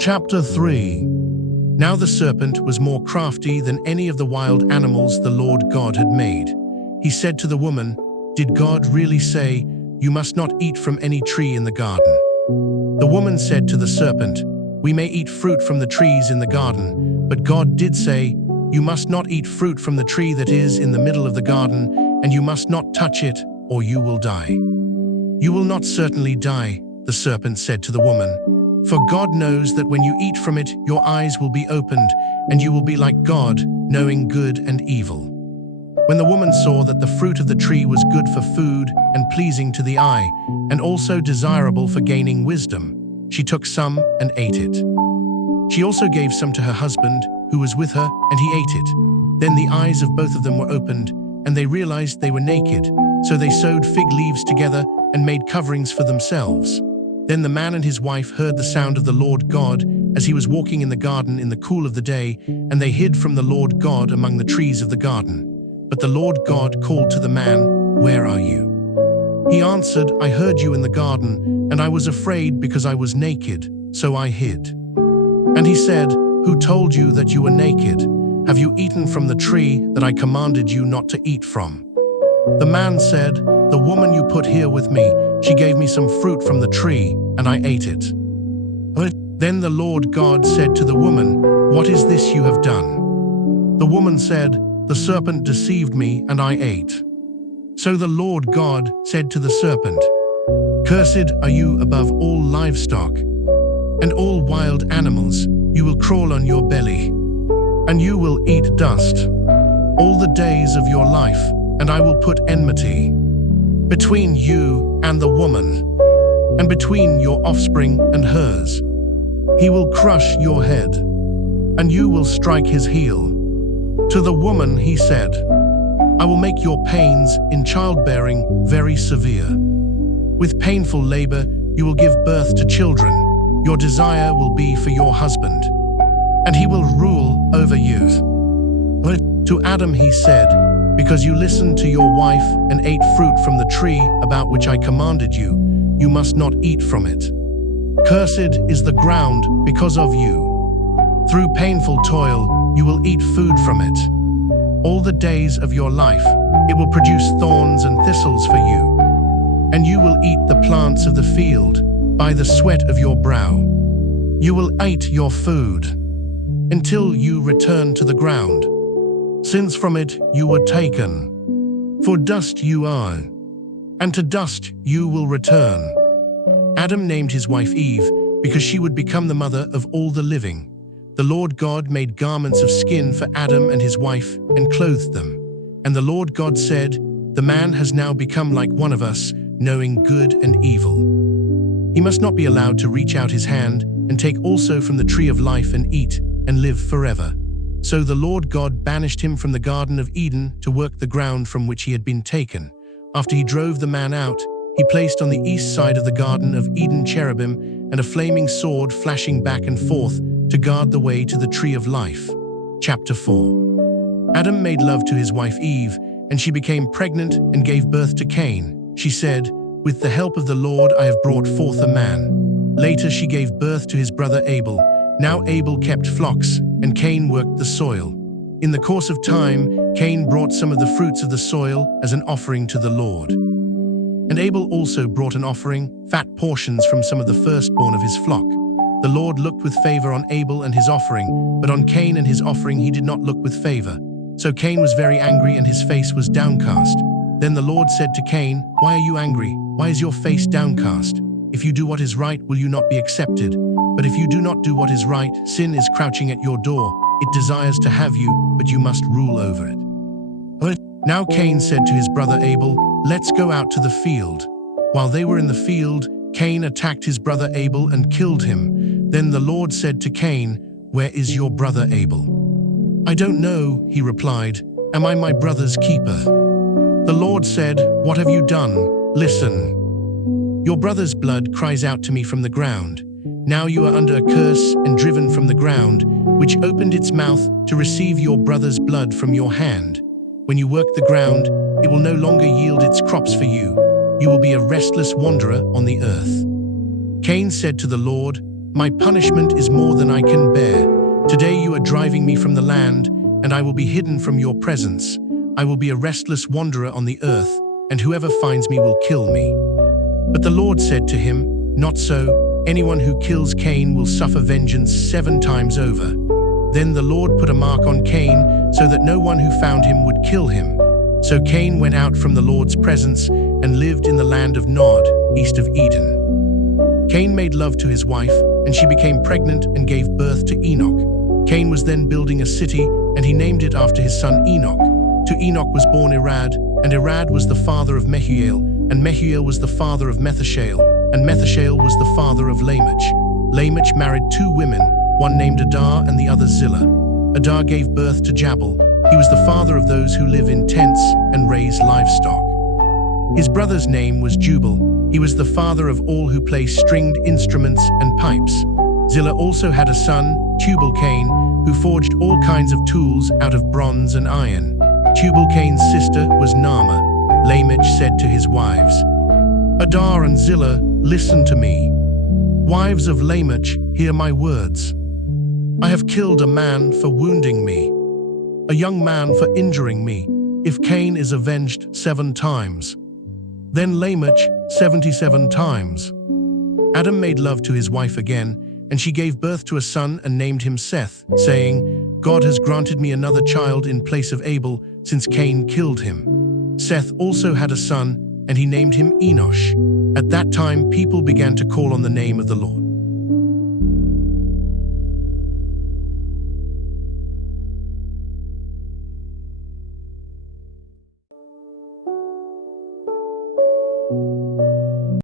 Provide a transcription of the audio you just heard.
Chapter 3. Now the serpent was more crafty than any of the wild animals the Lord God had made. He said to the woman, "Did God really say, 'You must not eat from any tree in the garden'?" The woman said to the serpent, "We may eat fruit from the trees in the garden, but God did say, 'You must not eat fruit from the tree that is in the middle of the garden, and you must not touch it, or you will die.'" "You will not certainly die," the serpent said to the woman, "for God knows that when you eat from it, your eyes will be opened, and you will be like God, knowing good and evil." When the woman saw that the fruit of the tree was good for food and pleasing to the eye, and also desirable for gaining wisdom, she took some and ate it. She also gave some to her husband, who was with her, and he ate it. Then the eyes of both of them were opened, and they realized they were naked, so they sewed fig leaves together and made coverings for themselves. Then the man and his wife heard the sound of the Lord God as he was walking in the garden in the cool of the day, and they hid from the Lord God among the trees of the garden. But the Lord God called to the man, "Where are you?" He answered, "I heard you in the garden, and I was afraid because I was naked, so I hid." And he said, "Who told you that you were naked? Have you eaten from the tree that I commanded you not to eat from?" The man said, "The woman you put here with me, she gave me some fruit from the tree, and I ate it." Then the Lord God said to the woman, "What is this you have done?" The woman said, "The serpent deceived me, and I ate." So the Lord God said to the serpent, "Cursed are you above all livestock, and all wild animals. You will crawl on your belly, and you will eat dust all the days of your life, and I will put enmity between you and the woman, and between your offspring and hers. He will crush your head, and you will strike his heel." To the woman he said, "I will make your pains in childbearing very severe. With painful labor you will give birth to children. Your desire will be for your husband, and he will rule over you." But to Adam he said, "Because you listened to your wife and ate fruit from the tree about which I commanded you, you must not eat from it. Cursed is the ground because of you. Through painful toil you will eat food from it. All the days of your life it will produce thorns and thistles for you, and you will eat the plants of the field by the sweat of your brow. You will eat your food until you return to the ground, since from it you were taken. For dust you are, and to dust you will return." Adam named his wife Eve because she would become the mother of all the living. The Lord God made garments of skin for Adam and his wife and clothed them. And the Lord God said, "The man has now become like one of us, knowing good and evil. He must not be allowed to reach out his hand and take also from the tree of life and eat and live forever." So the Lord God banished him from the Garden of Eden to work the ground from which he had been taken. After he drove the man out, he placed on the east side of the Garden of Eden cherubim and a flaming sword flashing back and forth to guard the way to the tree of life. Chapter 4. Adam made love to his wife Eve, and she became pregnant and gave birth to Cain. She said, "With the help of the Lord I have brought forth a man." Later she gave birth to his brother Abel. Now Abel kept flocks, and Cain worked the soil. In the course of time, Cain brought some of the fruits of the soil as an offering to the Lord. And Abel also brought an offering, fat portions from some of the firstborn of his flock. The Lord looked with favor on Abel and his offering, but on Cain and his offering he did not look with favor. So Cain was very angry and his face was downcast. Then the Lord said to Cain, "Why are you angry? Why is your face downcast? If you do what is right, will you not be accepted? But if you do not do what is right, sin is crouching at your door. It desires to have you, but you must rule over it." Now Cain said to his brother Abel, "Let's go out to the field." While they were in the field, Cain attacked his brother Abel and killed him. Then the Lord said to Cain, "Where is your brother Abel?" "I don't know," he replied. "Am I my brother's keeper?" The Lord said, "What have you done? Listen. Your brother's blood cries out to me from the ground. Now you are under a curse and driven from the ground, which opened its mouth to receive your brother's blood from your hand. When you work the ground, it will no longer yield its crops for you. You will be a restless wanderer on the earth." Cain said to the Lord, My punishment is more than I can bear. Today you are driving me from the land, and I will be hidden from your presence. I will be a restless wanderer on the earth, and whoever finds me will kill me." But the Lord said to him, "Not so. Anyone who kills Cain will suffer vengeance 7 times over." Then the Lord put a mark on Cain so that no one who found him would kill him. So Cain went out from the Lord's presence and lived in the land of Nod, east of Eden. Cain made love to his wife, and she became pregnant and gave birth to Enoch. Cain was then building a city, and he named it after his son Enoch. To Enoch was born Irad, and Irad was the father of Mehuel, and Mehuel was the father of Methushael, and Methushael was the father of Lamech. Lamech married 2 women, one named Adar and the other Zillah. Adar gave birth to Jabal. He was the father of those who live in tents and raise livestock. His brother's name was Jubal. He was the father of all who play stringed instruments and pipes. Zillah also had a son, Tubal-Cain, who forged all kinds of tools out of bronze and iron. Tubal-Cain's sister was Naamah. Lamech said to his wives, "Adar and Zillah, listen to me. Wives of Lamech, hear my words. I have killed a man for wounding me, a young man for injuring me. If Cain is avenged 7 times, then Lamech 77 times." Adam made love to his wife again, and she gave birth to a son and named him Seth, saying, "God has granted me another child in place of Abel, since Cain killed him." Seth also had a son, and he named him Enosh. At that time, people began to call on the name of the Lord.